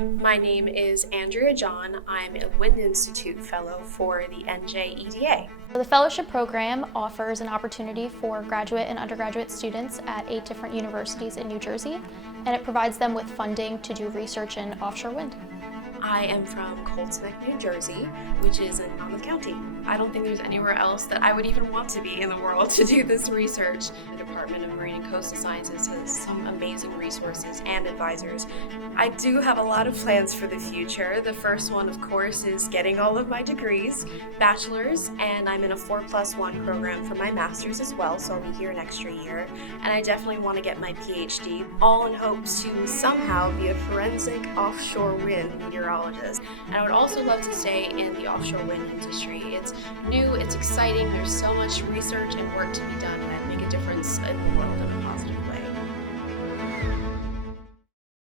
My name is Andrea John. I'm a Wind Institute Fellow for the NJEDA. The fellowship program offers an opportunity for graduate and undergraduate students at 8 different universities in New Jersey, and it provides them with funding to do research in offshore wind. I am from Colts Neck, New Jersey, which is in Monmouth County. I don't think there's anywhere else that I would even want to be in the world to do this research. The Department of Marine and Coastal Sciences has some amazing resources and advisors. I do have a lot of plans for the future. The first one, of course, is getting all of my degrees, bachelor's, and I'm in a 4+1 program for my master's as well, so I'll be here an extra year. And I definitely want to get my Ph.D., all in hopes to somehow be a forensic offshore wind meteorologist. And I would also love to stay in the offshore wind industry. It's new, it's exciting, there's so much research and work to be done that make a difference in the world.